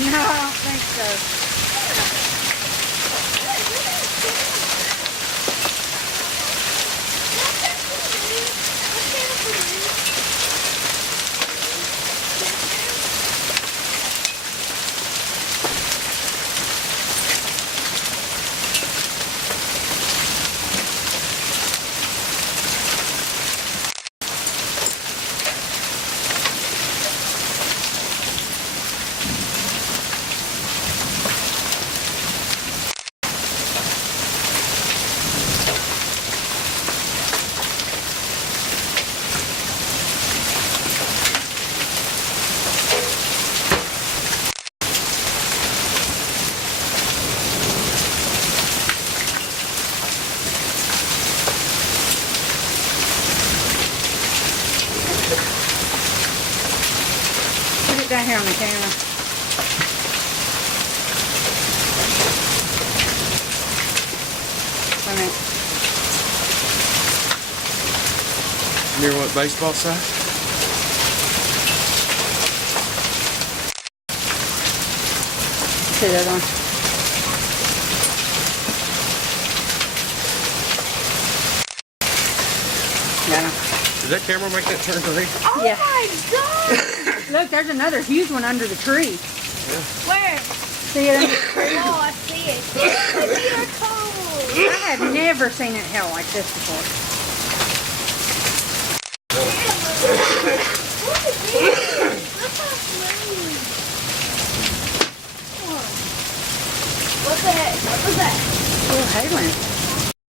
No, I don't think so. Put it down here on the camera. Wait a minute. Near what baseball size? See that one? Got him. Does that camera make that turn green? Oh Yeah. my god! Look, there's another huge one under the tree. Where? See it? Oh, I see it. Look at your toes. I have never seen it held like this before.